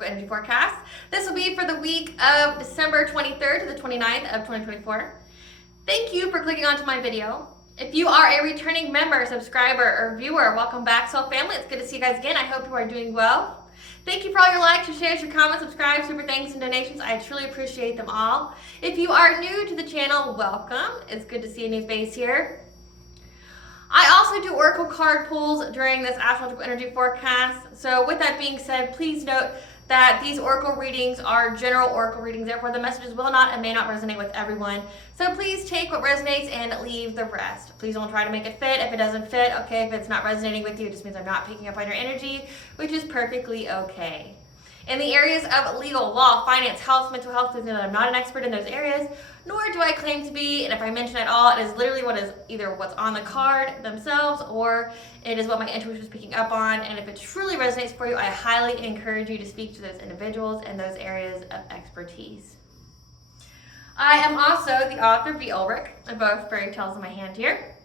Astrological Energy Forecast. This will be for the week of December 23rd to the 29th of 2024. Thank you for clicking onto my video. If you are a returning member, subscriber, or viewer, welcome back, Soul Family. It's good to see you guys again. I hope you are doing well. Thank you for all your likes, your shares, your comments, subscribes, super thanks, and donations. I truly appreciate them all. If you are new to the channel, welcome. It's good to see a new face here. I also do oracle card pulls during this astrological energy forecast. So with that being said, please note that these oracle readings are general oracle readings. Therefore, the messages will not and may not resonate with everyone. So please take what resonates and leave the rest. Please don't try to make it fit. If it doesn't fit, okay, if it's not resonating with you, it just means I'm not picking up on your energy, which is perfectly okay. In the areas of legal, law, finance, health, mental health, please know that I'm not an expert in those areas, nor do I claim to be, and if I mention at all, it is literally what is either what's on the card themselves or it is what my intuition is picking up on, and if it truly resonates for you, I highly encourage you to speak to those individuals in those areas of expertise. I am also the author of Ulrich, of both fairy tales in my hand here.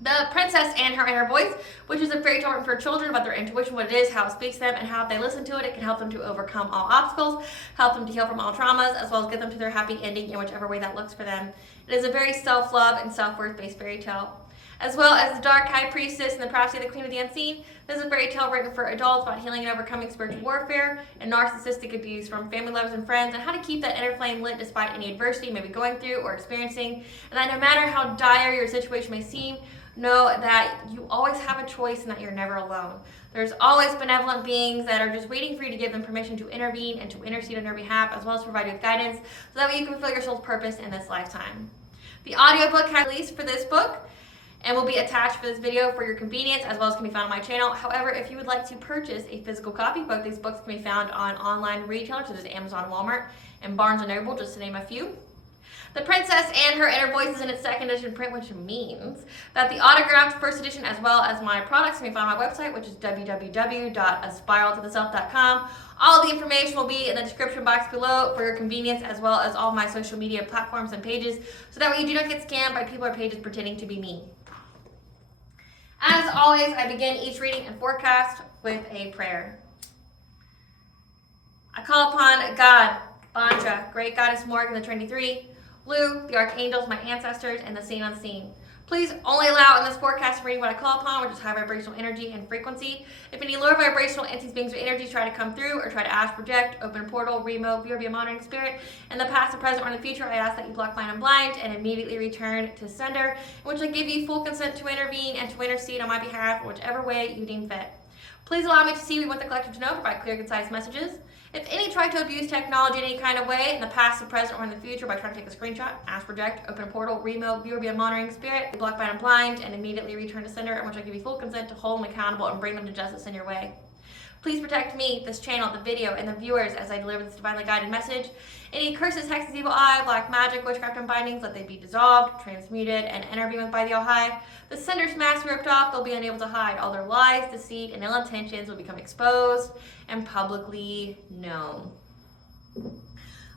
The Princess and Her Inner Voice, which is a fairy tale written for children about their intuition, what it is, how it speaks to them, and how if they listen to it, it can help them to overcome all obstacles, help them to heal from all traumas, as well as get them to their happy ending in whichever way that looks for them. It is a very self-love and self-worth based fairy tale. As well as The Dark High Priestess and The Prophecy of the Queen of the Unseen, this is a fairy tale written for adults about healing and overcoming spiritual warfare and narcissistic abuse from family, lovers, and friends, and how to keep that inner flame lit despite any adversity you may be going through or experiencing, and that no matter how dire your situation may seem, know that you always have a choice and that you're never alone. There's always benevolent beings that are just waiting for you to give them permission to intervene and to intercede on your behalf, as well as provide you with guidance so that way you can fulfill your soul's purpose in this lifetime. The audiobook has released for this book and will be attached for this video for your convenience, as well as can be found on my channel. However, if you would like to purchase a physical copy, both these books can be found on online retailers such as Amazon, Walmart, and Barnes & Noble, just to name a few. The Princess and Her Inner Voice is in its second edition print, which means that the autographed first edition, as well as my products, can be found on my website, which is www.aspiraltotheself.com. All the information will be in the description box below for your convenience, as well as all my social media platforms and pages, so that way you do not get scammed by people or pages pretending to be me. As always, I begin each reading and forecast with a prayer. I call upon God, Bandra, Great Goddess Morgan, the Trinity Three, Blue, the archangels, my ancestors, and the seen unseen. Please only allow in this forecast reading what I call upon, which is high vibrational energy and frequency. If any lower vibrational entities, beings, or energies try to come through or try to astral project, open a portal, remote, view, or be a monitoring spirit, in the past, the present, or in the future, I ask that you block, blind, and blind and immediately return to sender, in which I give you full consent to intervene and to intercede on my behalf in whichever way you deem fit. Please allow me to see what we want the collective to know, provide clear, concise messages. If any try to abuse technology in any kind of way, in the past, the present, or in the future, by trying to take a screenshot, ask, project, open a portal, remote, view, or be a monitoring spirit, block, blind, and blind, and immediately return to sender, in which I give you full consent to hold them accountable and bring them to justice in your way. Please protect me, this channel, the video, and the viewers as I deliver this divinely guided message. Any curses, hexes, evil eye, black magic, witchcraft, and bindings, let they be dissolved, transmuted, and intervened with by the All-High. The sender's mask ripped off, they'll be unable to hide. All their lies, deceit, and ill intentions will become exposed and publicly known.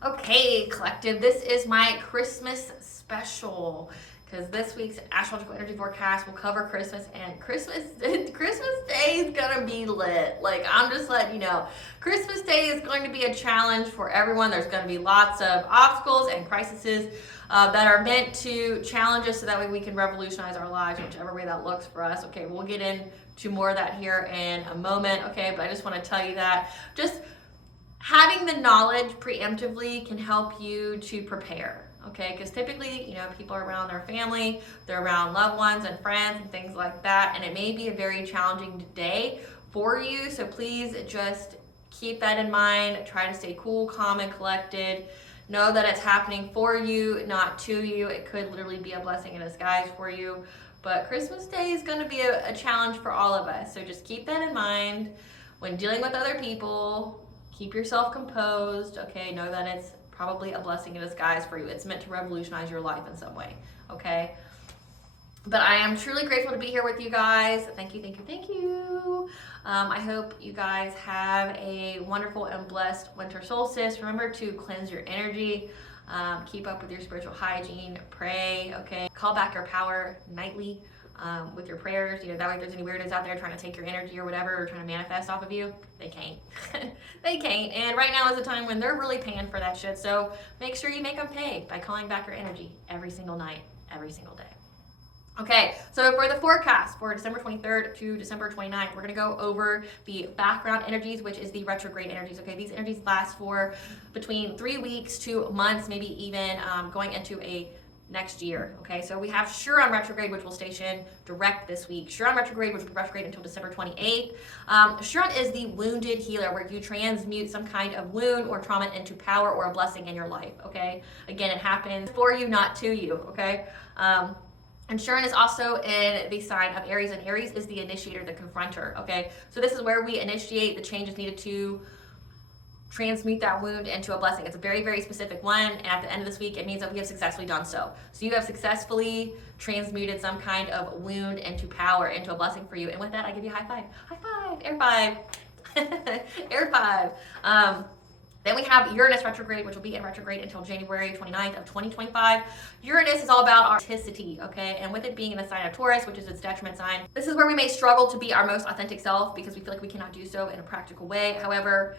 Okay, collective, this is my Christmas special, because this week's astrological energy forecast will cover Christmas, and Christmas Day is gonna be lit. Like, I'm just letting you know, Christmas Day is going to be a challenge for everyone. There's going to be lots of obstacles and crises that are meant to challenge us so that way we can revolutionize our lives, whichever way that looks for us. Okay, we'll get into more of that here in a moment, okay, but I just want to tell you that just having the knowledge preemptively can help you to prepare, okay? Because typically, you know, people are around their family, they're around loved ones and friends and things like that, and it may be a very challenging day for you, so please just keep that in mind. Try to stay cool, calm, and collected. Know that it's happening for you, not to you. It could literally be a blessing in disguise for you, but Christmas Day is going to be a challenge for all of us, so just keep that in mind when dealing with other people. Keep yourself composed, okay? Know that it's probably a blessing in disguise for you. It's meant to revolutionize your life in some way, okay? But I am truly grateful to be here with you guys. Thank you, thank you, thank you. I hope you guys have a wonderful and blessed winter solstice. Remember to cleanse your energy, keep up with your spiritual hygiene, pray, okay? Call back your power nightly, with your prayers. You know, that way if there's any weirdos out there trying to take your energy or whatever, or trying to manifest off of you, they can't. They can't. And right now is a time when they're really paying for that shit. So make sure you make them pay by calling back your energy every single night, every single day. Okay, so for the forecast for December 23rd to December 29th, we're going to go over the background energies, which is the retrograde energies. Okay, these energies last for between 3 weeks to months, maybe even going into a next year. Okay, so we have Chiron retrograde, which will station direct this week. Chiron retrograde, which will retrograde until December 28th. Chiron is the wounded healer, where you transmute some kind of wound or trauma into power or a blessing in your life. Okay, again, it happens for you, not to you. Okay. And Chiron is also in the sign of Aries, and Aries is the initiator, the confronter, okay? So this is where we initiate the changes needed to transmute that wound into a blessing. It's a very, very specific one, and at the end of this week, it means that we have successfully done so. So you have successfully transmuted some kind of wound into power, into a blessing for you. And with that, I give you a high five. High five, air five, air five. Then we have Uranus retrograde, which will be in retrograde until January 29th of 2025. Uranus is all about artisticity, okay? And with it being in the sign of Taurus, which is its detriment sign, this is where we may struggle to be our most authentic self because we feel like we cannot do so in a practical way. However,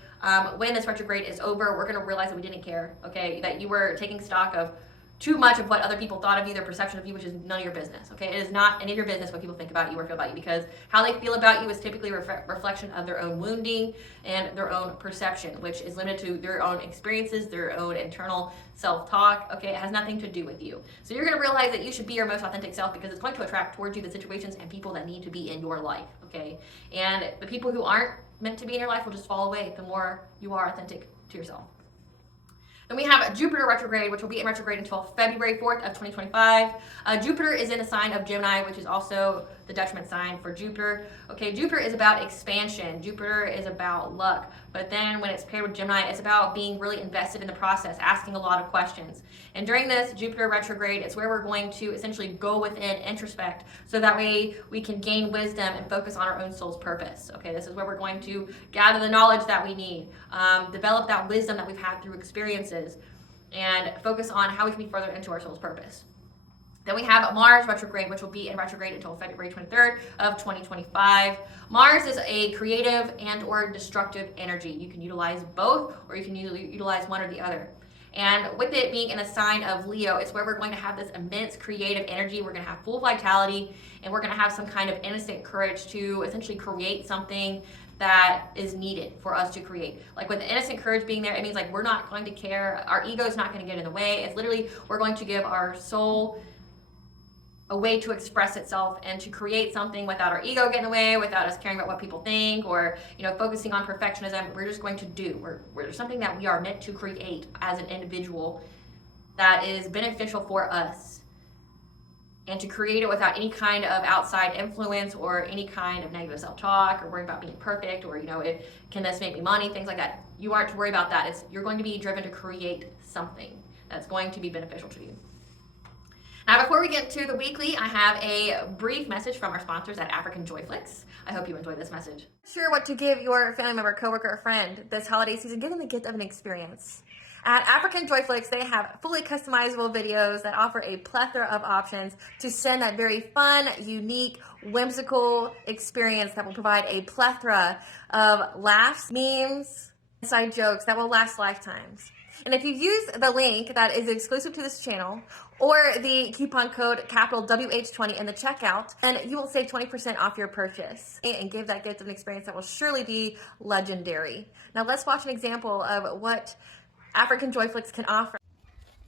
when this retrograde is over, we're gonna realize that we didn't care, okay? That you were taking stock of too much of what other people thought of you, their perception of you, which is none of your business, okay? It is not any of your business what people think about you or feel about you, because how they feel about you is typically a reflection of their own wounding and their own perception, which is limited to their own experiences, their own internal self-talk, okay? It has nothing to do with you. So you're gonna realize that you should be your most authentic self, because it's going to attract towards you the situations and people that need to be in your life, okay? And the people who aren't meant to be in your life will just fall away the more you are authentic to yourself. Then we have Jupiter retrograde, which will be in retrograde until February 4th of 2025. Jupiter is in the sign of Gemini, which is also the detriment sign for Jupiter. Okay, Jupiter is about expansion. Jupiter is about luck. But then when it's paired with Gemini, it's about being really invested in the process, asking a lot of questions. And during this Jupiter retrograde, it's where we're going to essentially go within, introspect, so that way we can gain wisdom and focus on our own soul's purpose. Okay, this is where we're going to gather the knowledge that we need, develop that wisdom that we've had through experiences, and focus on how we can be further into our soul's purpose. Then we have Mars retrograde, which will be in retrograde until February 23rd of 2025. Mars is a creative and or destructive energy. You can utilize both, or you can utilize one or the other. And with it being in the sign of Leo, it's where we're going to have this immense creative energy. We're going to have full vitality, and we're going to have some kind of innocent courage to essentially create something that is needed for us to create. Like with the innocent courage being there, it means like we're not going to care. Our ego's not going to get in the way. It's literally, we're going to give our soul a way to express itself and to create something without our ego getting in the way, without us caring about what people think, or focusing on perfectionism. We're just going to do. We're something that we are meant to create as an individual that is beneficial for us, and to create it without any kind of outside influence or any kind of negative self-talk or worrying about being perfect, or can this make me money, things like that. You aren't to worry about that. You're going to be driven to create something that's going to be beneficial to you. Now, before we get to the weekly, I have a brief message from our sponsors at Africanjoyflix. I hope you enjoy this message. Sure what to give your family member, coworker, or friend this holiday season. Give them the gift of an experience. At Africanjoyflix, they have fully customizable videos that offer a plethora of options to send that very fun, unique, whimsical experience that will provide a plethora of laughs, memes, inside jokes that will last lifetimes. And if you use the link that is exclusive to this channel, or the coupon code capital WH20 in the checkout, and you will save 20% off your purchase and give that gift of an experience that will surely be legendary. Now let's watch an example of what Africanjoyflix can offer.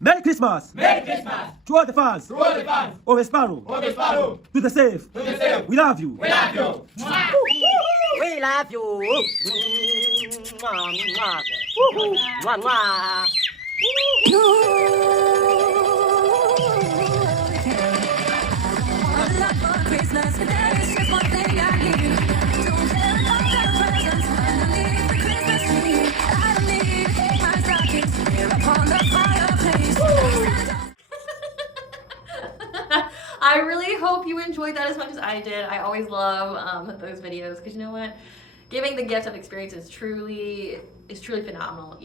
Merry Christmas! Merry Christmas! To all the fans! To all the fans! Of Sparrow! Of Sparrow! To the safe! To the safe! We love you! We love you! Mwah! We love you! Mwah, mwah. Mwah, mwah. I really hope you enjoyed that as much as I did. I always love those videos, because you know what? Giving the gift of experience is truly phenomenal.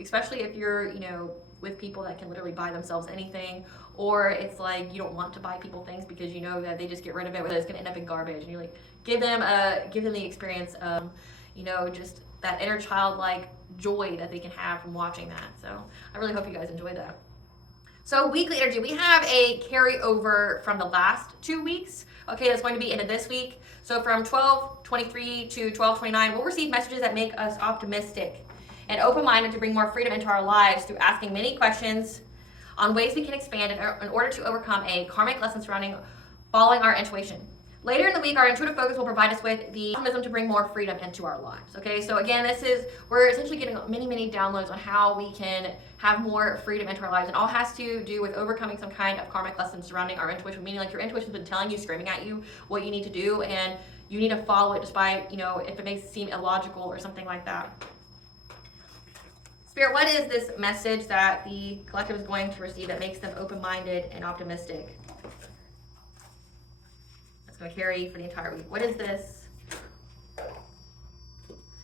especially if you're, you know, with people that can literally buy themselves anything, or it's like you don't want to buy people things because you know that they just get rid of it, whether it's gonna end up in garbage, and you're like, give them the experience of, you know, just that inner childlike joy that they can have from watching that. So I really hope you guys enjoy that. So weekly energy, we have a carryover from the last 2 weeks. Okay, that's going to be into this week. So from 12/23 to 12/29, we'll receive messages that make us optimistic and open-minded to bring more freedom into our lives through asking many questions on ways we can expand in order to overcome a karmic lesson surrounding following our intuition. Later in the week, our intuitive focus will provide us with the optimism to bring more freedom into our lives. Okay, so again, we're essentially getting many downloads on how we can have more freedom into our lives. It all has to do with overcoming some kind of karmic lesson surrounding our intuition, meaning like your intuition's been telling you, screaming at you what you need to do, and you need to follow it despite, you know, if it may seem illogical or something like that. Spirit, what is this message that the collective is going to receive that makes them open-minded and optimistic? Going to carry for the entire week. What is this?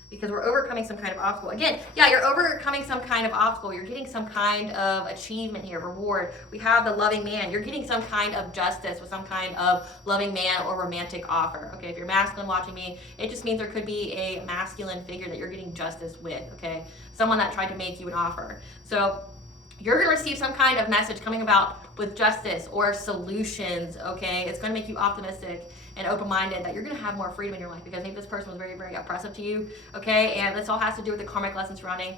Because we're overcoming some kind of obstacle. Again, yeah, you're overcoming some kind of obstacle. You're getting some kind of achievement here, reward. We have the loving man. You're getting some kind of justice with some kind of loving man or romantic offer. Okay, if you're masculine watching me, it just means there could be a masculine figure that you're getting justice with, okay? Someone that tried to make you an offer. So you're going to receive some kind of message coming about with justice or solutions, okay? It's going to make you optimistic and open-minded that you're going to have more freedom in your life because maybe this person was very oppressive to you, okay? And this all has to do with the karmic lessons surrounding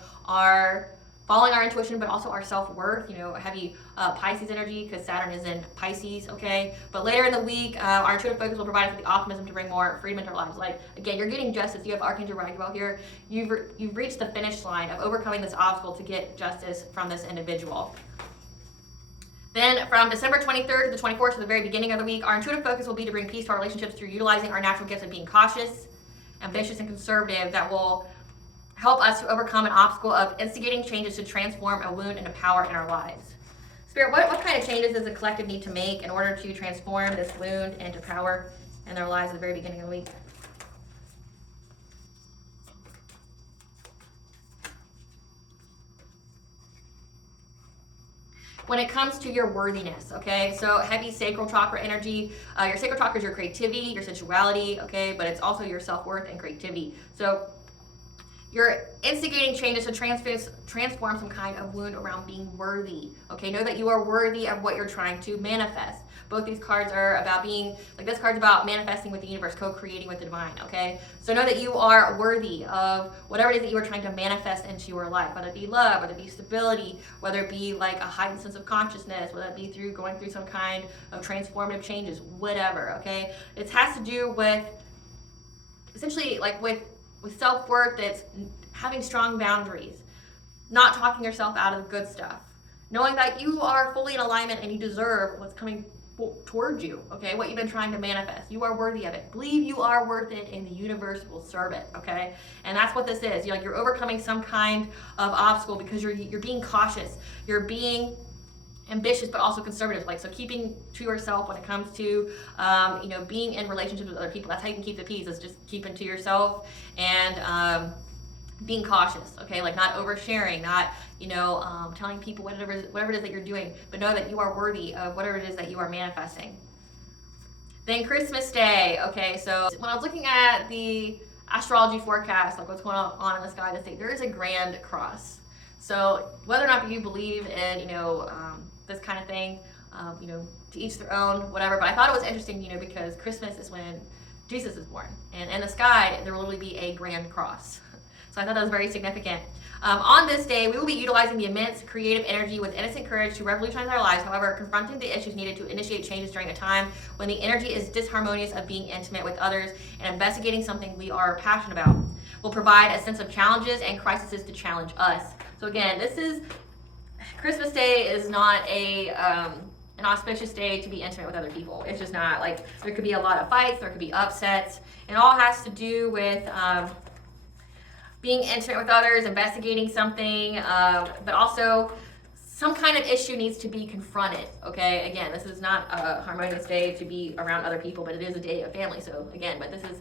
following our intuition, but also our self-worth. You know, heavy Pisces energy because Saturn is in Pisces, okay? But later in the week, our intuitive focus will provide us with the optimism to bring more freedom into our lives. Like, again, you're getting justice. You have Archangel Raphael here. You've reached the finish line of overcoming this obstacle to get justice from this individual. Then from December 23rd to the 24th, to the very beginning of the week, our intuitive focus will be to bring peace to our relationships through utilizing our natural gifts of being cautious, ambitious, and conservative that will help us to overcome an obstacle of instigating changes to transform a wound into power in our lives. Spirit, what kind of changes does the collective need to make in order to transform this wound into power in their lives at the very beginning of the week? When it comes to your worthiness, okay? So heavy sacral chakra energy. Your sacral chakra is your creativity, your sensuality, okay? But it's also your self-worth and creativity. So you're instigating changes to transform some kind of wound around being worthy, okay? Know that you are worthy of what you're trying to manifest. Both these cards are about being, like this card's about manifesting with the universe, co-creating with the divine, okay? So know that you are worthy of whatever it is that you are trying to manifest into your life, whether it be love, whether it be stability, whether it be like a heightened sense of consciousness, whether it be through going through some kind of transformative changes, whatever, okay? It has to do with, essentially, like with self-worth, that's having strong boundaries, not talking yourself out of the good stuff, knowing that you are fully in alignment and you deserve what's coming towards you, okay? What you've been trying to manifest. You are worthy of it. Believe you are worth it and the universe will serve it, okay? And that's what this is. You're overcoming some kind of obstacle because you're being cautious. You're being ambitious but also conservative, like, so keeping to yourself when it comes to being in relationships with other people. That's how you can keep the peace, is just keeping to yourself and being cautious, okay? Like not oversharing, not telling people whatever it is that you're doing, but know that you are worthy of whatever it is that you are manifesting. Then Christmas Day, okay? So when I was looking at the astrology forecast, like what's going on in the sky this day, there is a grand cross. So whether or not you believe in, this kind of thing, to each their own, whatever. But I thought it was interesting, because Christmas is when Jesus is born. And in the sky, there will literally be a grand cross. So I thought that was very significant. On this day, we will be utilizing the immense creative energy with innocent courage to revolutionize our lives. However, confronting the issues needed to initiate changes during a time when the energy is disharmonious of being intimate with others and investigating something we are passionate about will provide a sense of challenges and crises to challenge us. So again, Christmas Day is not an auspicious day to be intimate with other people. It's just not. Like, there could be a lot of fights, there could be upsets. It all has to do with being intimate with others, investigating something, but also some kind of issue needs to be confronted, okay? Again, this is not a harmonious day to be around other people, but it is a day of family. So again, but this is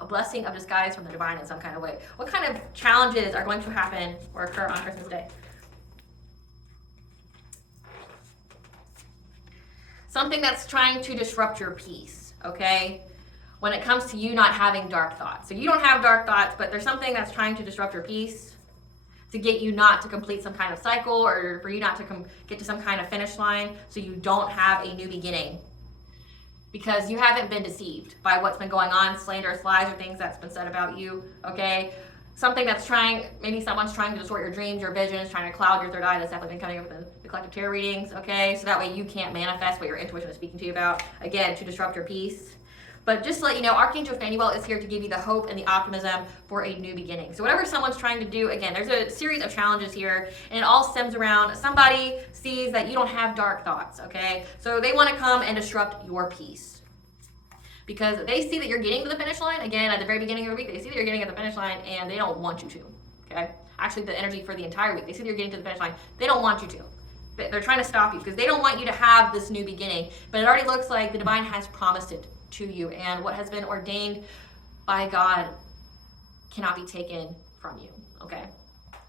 a blessing of disguise from the divine in some kind of way. What kind of challenges are going to happen or occur on Christmas Day? Something that's trying to disrupt your peace, okay? When it comes to you not having dark thoughts. So you don't have dark thoughts, but there's something that's trying to disrupt your peace to get you not to complete some kind of cycle or for you not to get to some kind of finish line so you don't have a new beginning. Because you haven't been deceived by what's been going on, slanderous lies or things that's been said about you, okay? Something that's maybe someone's trying to distort your dreams, your visions, trying to cloud your third eye. That's definitely been coming up in the collective tarot readings, okay? So that way you can't manifest what your intuition is speaking to you about, again, to disrupt your peace. But just to let you know, Archangel Phanuel is here to give you the hope and the optimism for a new beginning. So whatever someone's trying to do, again, there's a series of challenges here, and it all stems around somebody sees that you don't have dark thoughts, okay? So they want to come and disrupt your peace. Because they see that you're getting to the finish line, again, at the very beginning of the week, they see that you're getting at the finish line, and they don't want you to, okay? Actually, the energy for the entire week, they see that you're getting to the finish line, they don't want you to. They're trying to stop you because they don't want you to have this new beginning. But it already looks like the divine has promised it to you, and what has been ordained by God cannot be taken from you, okay?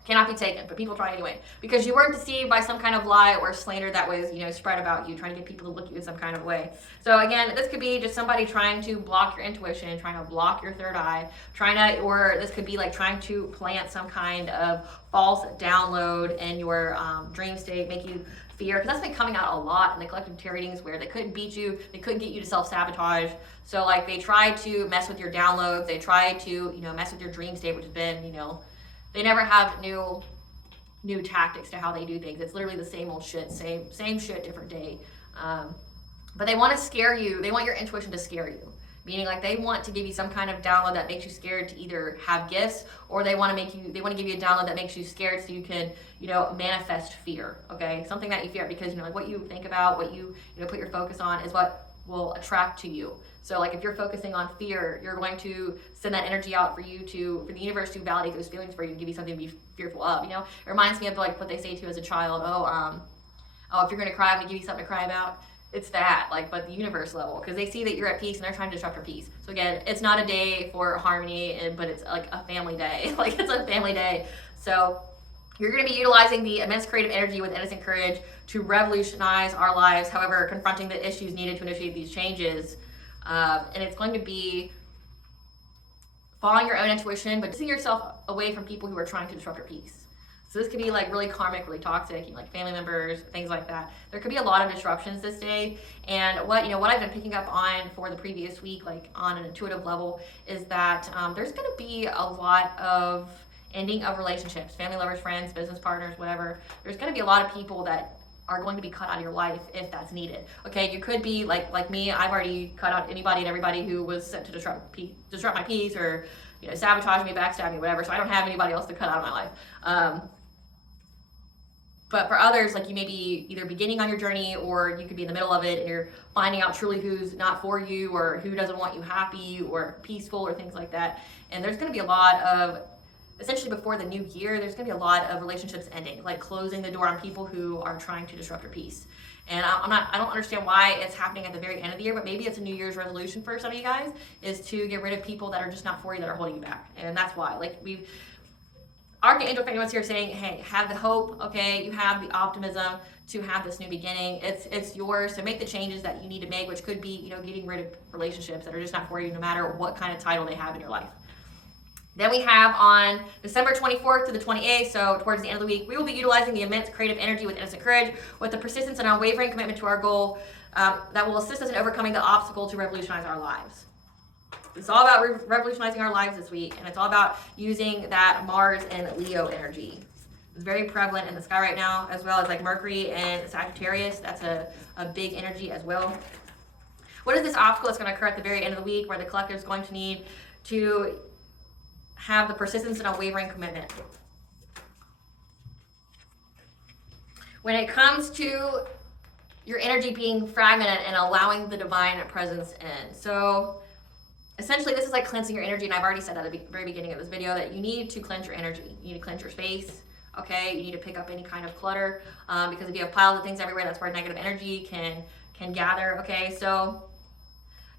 Cannot be taken, but people try anyway. Because you weren't deceived by some kind of lie or slander that was, spread about you, trying to get people to look at you in some kind of way. So again, this could be just somebody trying to block your intuition, trying to block your third eye, or this could be like trying to plant some kind of false download in your dream state, make you fear, because that's been coming out a lot in the collective tarot readings where they couldn't beat you, they couldn't get you to self-sabotage. So like they try to mess with your downloads, they try to, mess with your dream state, which has been, they never have new tactics to how they do things. It's literally the same old shit, same shit, different day. But they want to scare you. They want your intuition to scare you. Meaning like they want to give you some kind of download that makes you scared to either have gifts, or they want to give you a download that makes you scared so you can, manifest fear, okay? Something that you fear, because, like what you think about, what you put your focus on is what will attract to you. So like if you're focusing on fear, you're going to send that energy out for the universe to validate those feelings for you and give you something to be fearful of, It reminds me of like what they say to you as a child, if you're going to cry, I'm going to give you something to cry about. It's that, but the universe level, because they see that you're at peace and they're trying to disrupt your peace. So again, it's not a day for harmony, but it's like a family day. It's a family day. So you're going to be utilizing the immense creative energy with innocent courage to revolutionize our lives, however, confronting the issues needed to initiate these changes. And it's going to be following your own intuition, but distancing yourself away from people who are trying to disrupt your peace. So this could be like really karmic, really toxic, like family members, things like that. There could be a lot of disruptions this day. And what I've been picking up on for the previous week, like on an intuitive level, is that there's going to be a lot of ending of relationships, family, lovers, friends, business partners, whatever. There's going to be a lot of people that are going to be cut out of your life if that's needed. Okay, you could be like me. I've already cut out anybody and everybody who was sent to disrupt my peace or sabotage me, backstab me, whatever. So I don't have anybody else to cut out of my life. But for others, like you may be either beginning on your journey or you could be in the middle of it and you're finding out truly who's not for you or who doesn't want you happy or peaceful or things like that. And there's going to be a lot of, essentially before the new year, there's going to be a lot of relationships ending, like closing the door on people who are trying to disrupt your peace. And I don't understand why it's happening at the very end of the year, but maybe it's a New Year's resolution for some of you guys, is to get rid of people that are just not for you, that are holding you back. And that's why, Archangel Phanuel is here saying, hey, have the hope, okay? You have the optimism to have this new beginning. It's yours to make the changes that you need to make, which could be, getting rid of relationships that are just not for you, no matter what kind of title they have in your life. Then we have on December 24th to the 28th, so towards the end of the week, we will be utilizing the immense creative energy with innocent courage, with the persistence and unwavering commitment to our goal that will assist us in overcoming the obstacle to revolutionize our lives. It's all about revolutionizing our lives this week, and it's all about using that Mars and Leo energy. It's very prevalent in the sky right now, as well as like Mercury and Sagittarius. That's a big energy as well. What is this obstacle that's going to occur at the very end of the week, where the collective is going to need to have the persistence and unwavering commitment? When it comes to your energy being fragmented and allowing the divine presence in. So essentially, this is like cleansing your energy, and I've already said at the very beginning of this video that you need to cleanse your energy. You need to cleanse your space, okay? You need to pick up any kind of clutter, because if you have piles of things everywhere, that's where negative energy can gather, okay? So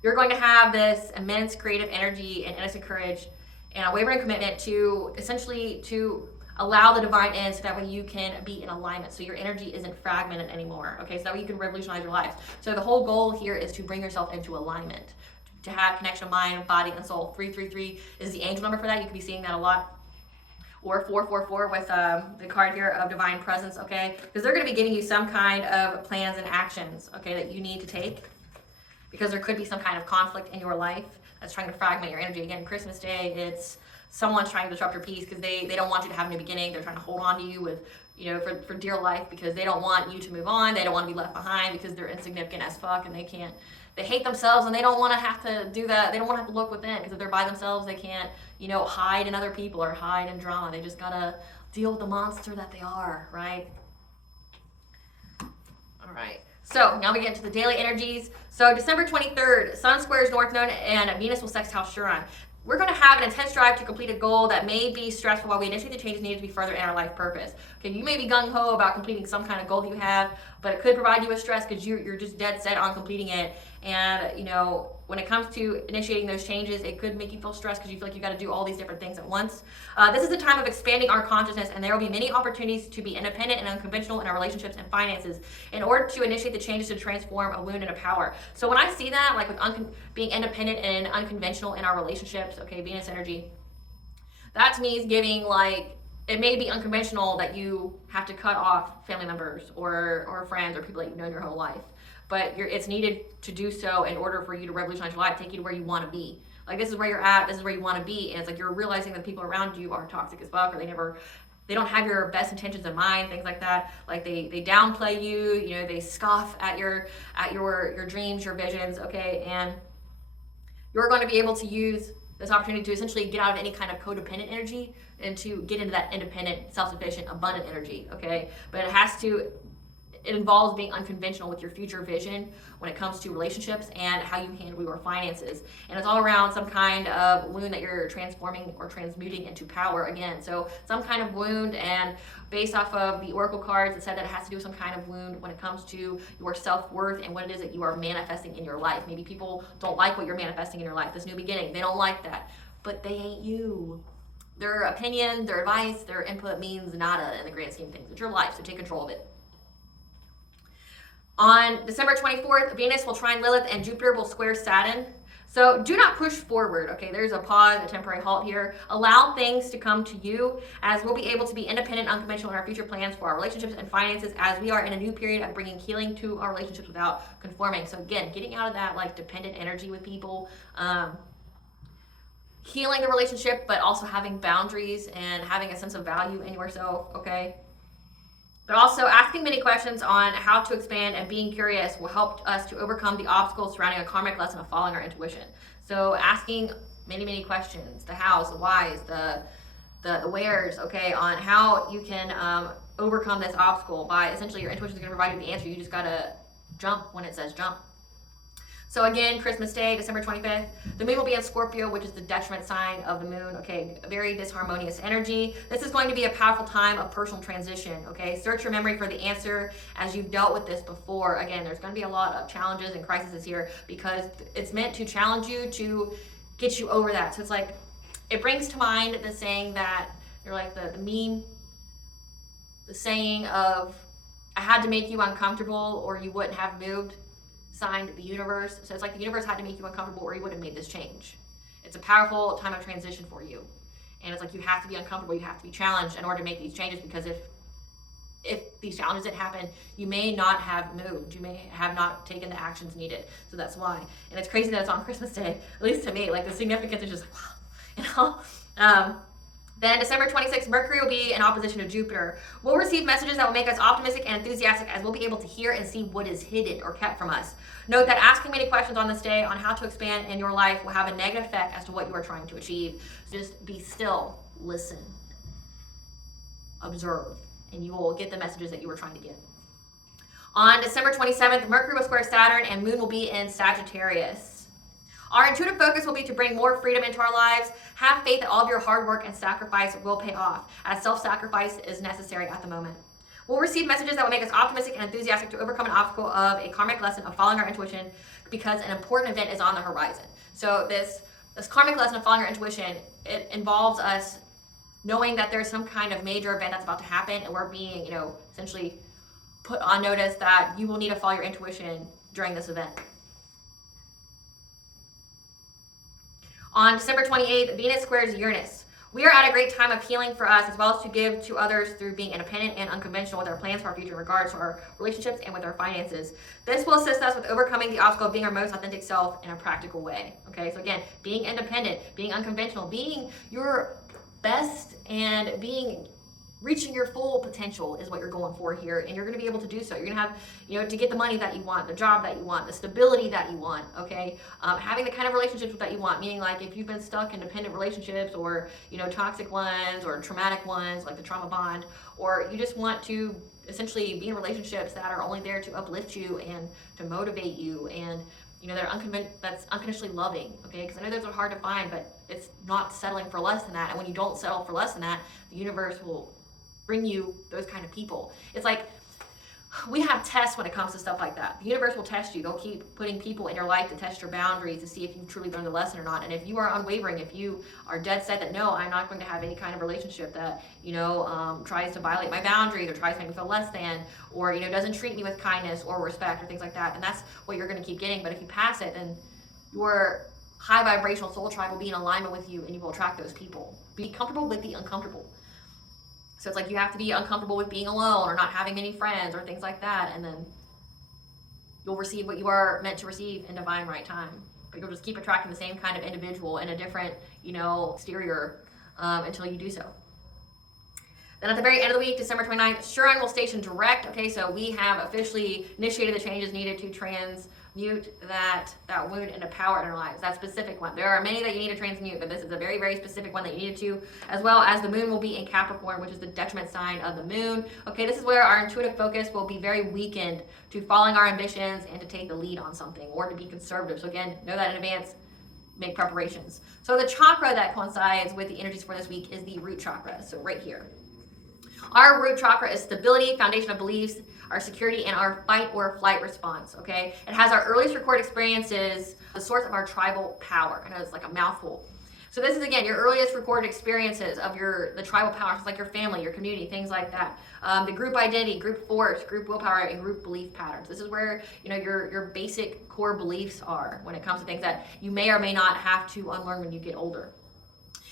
You're going to have this immense creative energy and innocent courage and a wavering commitment to essentially to allow the divine in, so that way you can be in alignment, so your energy isn't fragmented anymore, okay? So that way you can revolutionize your lives. So the whole goal here is to bring yourself into alignment, to have connection of mind, body, and soul. 333 is the angel number for that. You could be seeing that a lot. Or 444 with the card here of divine presence, okay? Because they're going to be giving you some kind of plans and actions, okay, that you need to take, because there could be some kind of conflict in your life that's trying to fragment your energy. Again, Christmas Day, it's someone's trying to disrupt your peace because they don't want you to have a new beginning. They're trying to hold on to you with, you know, for dear life, because they don't want you to move on. They don't want to be left behind because they're insignificant as fuck, and they hate themselves, and they don't want to have to do that. They don't want to have to look within, because if they're by themselves, they can't, you know, hide in other people or hide in drama. They just gotta deal with the monster that they are, right? All right. So now we get into the daily energies. So December 23rd, Sun squares North Node and Venus will sextile Chiron. We're going to have an intense drive to complete a goal that may be stressful while we initiate the changes needed to be further in our life purpose. Okay, you may be gung-ho about completing some kind of goal that you have, but it could provide you with stress because you're just dead set on completing it. And, you know, when it comes to initiating those changes, it could make you feel stressed because you feel like you got to do all these different things at once. This is a time of expanding our consciousness, and there will be many opportunities to be independent and unconventional in our relationships and finances in order to initiate the changes to transform a wound into power. So when I see that, like with being independent and unconventional in our relationships, okay, Venus energy, that to me is giving, like, it may be unconventional that you have to cut off family members or friends or people that you've known your whole life. But it's needed to do so in order for you to revolutionize your life, take you to where you want to be. Like, this is where you're at, this is where you want to be, and it's like you're realizing that people around you are toxic as fuck, or they don't have your best intentions in mind, things like that. Like they downplay you, you know, they scoff at your dreams, your visions, okay? And you're going to be able to use this opportunity to essentially get out of any kind of codependent energy and to get into that independent, self-sufficient, abundant energy, okay? But it involves being unconventional with your future vision when it comes to relationships and how you handle your finances. And it's all around some kind of wound that you're transforming or transmuting into power again. So some kind of wound, and based off of the oracle cards, it said that it has to do with some kind of wound when it comes to your self-worth and what it is that you are manifesting in your life. Maybe people don't like what you're manifesting in your life, this new beginning. They don't like that, but they ain't you. Their opinion, their advice, their input means nada in the grand scheme of things. It's your life, so take control of it. On December 24th, Venus will trine Lilith and Jupiter will square Saturn. So do not push forward, okay? There's a pause, a temporary halt here. Allow things to come to you, as we'll be able to be independent and unconventional in our future plans for our relationships and finances, as we are in a new period of bringing healing to our relationships without conforming. So again, getting out of that like dependent energy with people, healing the relationship, but also having boundaries and having a sense of value in yourself, okay? But also asking many questions on how to expand and being curious will help us to overcome the obstacles surrounding a karmic lesson of following our intuition. So asking many questions, the hows, the whys, the wheres, okay, on how you can overcome this obstacle by essentially your intuition is going to provide you the answer. You just got to jump when it says jump. So again, Christmas Day, December 25th, the moon will be in Scorpio, which is the detriment sign of the moon, okay? A very disharmonious energy. This is going to be a powerful time of personal transition, okay? Search your memory for the answer as you've dealt with this before. Again, there's going to be a lot of challenges and crises here because it's meant to challenge you, to get you over that. So it's like, it brings to mind the saying that, you're like the meme, the saying of, I had to make you uncomfortable or you wouldn't have moved. Signed the universe. So it's like the universe had to make you uncomfortable or you would have made this change. It's a powerful time of transition for you. And it's like you have to be uncomfortable, you have to be challenged in order to make these changes, because if these challenges didn't happen, you may not have moved. You may have not taken the actions needed. So that's why. And it's crazy that it's on Christmas Day, at least to me. Like the significance is just like, wow, you know? Then December 26th, Mercury will be in opposition to Jupiter. We'll receive messages that will make us optimistic and enthusiastic, as we'll be able to hear and see what is hidden or kept from us. Note that asking many questions on this day on how to expand in your life will have a negative effect as to what you are trying to achieve. So just be still, listen, observe, and you will get the messages that you were trying to get. On December 27th, Mercury will square Saturn and Moon will be in Sagittarius. Our intuitive focus will be to bring more freedom into our lives. Have faith that all of your hard work and sacrifice will pay off, as self-sacrifice is necessary at the moment. We'll receive messages that will make us optimistic and enthusiastic to overcome an obstacle of a karmic lesson of following our intuition because an important event is on the horizon. So this karmic lesson of following our intuition, it involves us knowing that there's some kind of major event that's about to happen, and we're being, essentially put on notice that you will need to follow your intuition during this event. On December 28th, Venus squares Uranus. We are at a great time of healing for us, as well as to give to others through being independent and unconventional with our plans for our future in regards to our relationships and with our finances. This will assist us with overcoming the obstacle of being our most authentic self in a practical way. Okay, so again, being independent, being unconventional, being your best, and reaching your full potential is what you're going for here, and you're going to be able to do so. You're going to have, to get the money that you want, the job that you want, the stability that you want, okay? Having the kind of relationships that you want, meaning like if you've been stuck in dependent relationships or, toxic ones or traumatic ones, like the trauma bond, or you just want to essentially be in relationships that are only there to uplift you and to motivate you, and that's unconditionally loving, okay? Because I know those are hard to find, but it's not settling for less than that. And when you don't settle for less than that, the universe will bring you those kind of people. It's like we have tests when it comes to stuff like that. The universe will test you. They'll keep putting people in your life to test your boundaries to see if you've truly learned the lesson or not. And if you are unwavering, if you are dead set that no, I'm not going to have any kind of relationship that tries to violate my boundaries or tries to make me feel less than, or doesn't treat me with kindness or respect or things like that, then that's what you're going to keep getting. But if you pass it, then your high vibrational soul tribe will be in alignment with you, and you will attract those people. Be comfortable with the uncomfortable. So it's like you have to be uncomfortable with being alone or not having many friends or things like that, and then you'll receive what you are meant to receive in divine right time. But you'll just keep attracting the same kind of individual in a different, exterior until you do so. Then at the very end of the week, December 29th, Chiron will station direct. Okay, so we have officially initiated the changes needed to transmute that wound into power in our lives, that specific one. There are many that you need to transmute, but this is a very, very specific one that you needed to, as well as the moon will be in Capricorn, which is the detriment sign of the moon. Okay, this is where our intuitive focus will be very weakened to following our ambitions and to take the lead on something or to be conservative. So again, know that in advance. Make preparations. So the chakra that coincides with the energies for this week is the root chakra. So right here. Our root chakra is stability, foundation of beliefs, our security, and our fight or flight response, okay? It has our earliest recorded experiences, the source of our tribal power. I know it's like a mouthful. So this is, again, your earliest recorded experiences of the tribal power, like your family, your community, things like that. The group identity, group force, group willpower, and group belief patterns. This is where, your basic core beliefs are when it comes to things that you may or may not have to unlearn when you get older.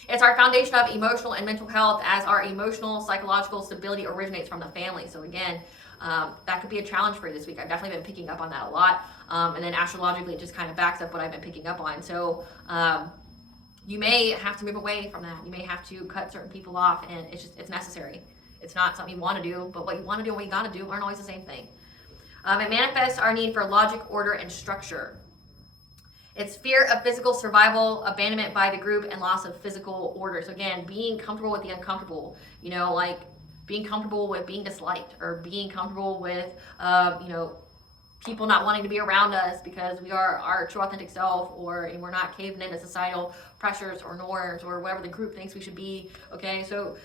It's our foundation of emotional and mental health, as our emotional, psychological stability originates from the family. So again, that could be a challenge for you this week. I've definitely been picking up on that a lot. And then astrologically, it just kind of backs up what I've been picking up on. So you may have to move away from that. You may have to cut certain people off, and it's necessary. It's not something you want to do, but what you want to do and what you got to do aren't always the same thing. It manifests our need for logic, order, and structure. It's fear of physical survival, abandonment by the group, and loss of physical order. So again, being comfortable with the uncomfortable, like being comfortable with being disliked, or being comfortable with, people not wanting to be around us because we are our true authentic self, or we're not caving into societal pressures or norms or whatever the group thinks we should be, okay? So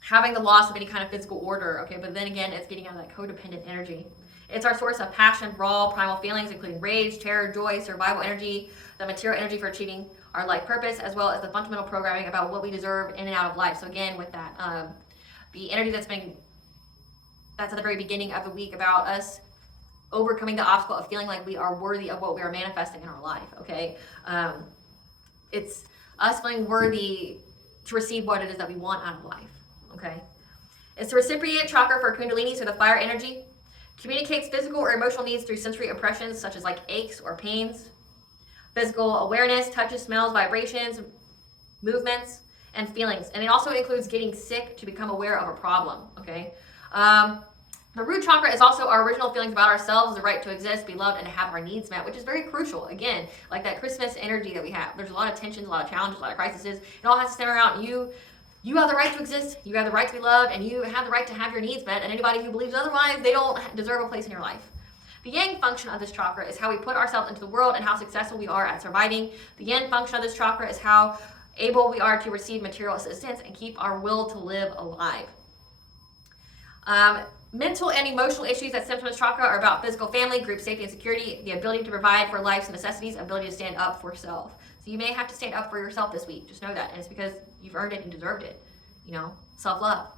having the loss of any kind of physical order, okay? But then again, it's getting out of that codependent energy. It's our source of passion, raw, primal feelings, including rage, terror, joy, survival energy, the material energy for achieving our life purpose, as well as the fundamental programming about what we deserve in and out of life. So again, with that, the energy that's at the very beginning of the week about us overcoming the obstacle of feeling like we are worthy of what we are manifesting in our life, okay? It's us feeling worthy to receive what it is that we want out of life, okay? It's the recipient chakra for Kundalini, so the fire energy. Communicates physical or emotional needs through sensory impressions such as like aches or pains, physical awareness, touches, smells, vibrations, movements, and feelings. And it also includes getting sick to become aware of a problem, okay? The root chakra is also our original feelings about ourselves, the right to exist, be loved, and to have our needs met, which is very crucial. Again, like that Christmas energy that we have. There's a lot of tensions, a lot of challenges, a lot of crises. It all has to stem around you. You have the right to exist, you have the right to be loved, and you have the right to have your needs met, and anybody who believes otherwise, they don't deserve a place in your life. The yang function of this chakra is how we put ourselves into the world and how successful we are at surviving. The yin function of this chakra is how able we are to receive material assistance and keep our will to live alive. Mental and emotional issues that stem from this chakra are about physical family, group safety and security, the ability to provide for life's necessities, ability to stand up for self. So you may have to stand up for yourself this week. Just know that. And it's because you've earned it and deserved it. You know, self-love.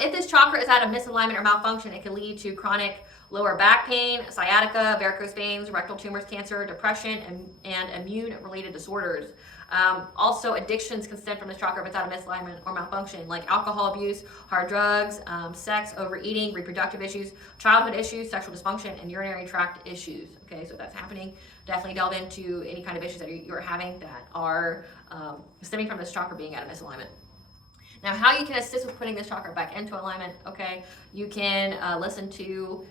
If this chakra is out of misalignment or malfunction, it can lead to chronic lower back pain, sciatica, varicose veins, rectal tumors, cancer, depression, and immune-related disorders. Also, addictions can stem from this chakra if it's out of misalignment or malfunction, like alcohol abuse, hard drugs, sex, overeating, reproductive issues, childhood issues, sexual dysfunction, and urinary tract issues. Okay, so if that's happening, definitely delve into any kind of issues that you're having that are stemming from this chakra being out of misalignment. Now, how you can assist with putting this chakra back into alignment, okay, you can listen to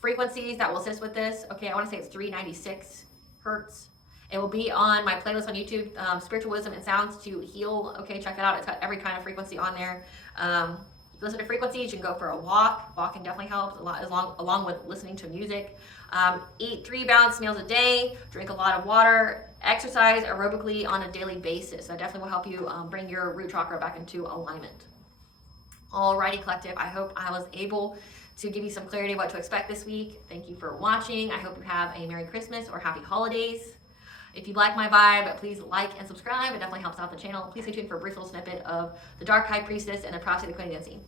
frequencies that will assist with this. Okay, I want to say it's 396 hertz. It will be on my playlist on YouTube, Spiritual Wisdom and Sounds to Heal. Okay, check it out. It's got every kind of frequency on there. You listen to frequencies, you can go for a walk. Walking definitely helps a lot, along with listening to music. Eat 3 balanced meals a day. Drink a lot of water. Exercise aerobically on a daily basis. That definitely will help you bring your root chakra back into alignment. Alrighty, collective. I hope I was able to give you some clarity what to expect this week. Thank you for watching. I hope you have a Merry Christmas or Happy Holidays. If you like my vibe, please like and subscribe. It definitely helps out the channel. Please stay tuned for a brief little snippet of the Dark High Priestess and the Prophecy of the Queen of the Unseen.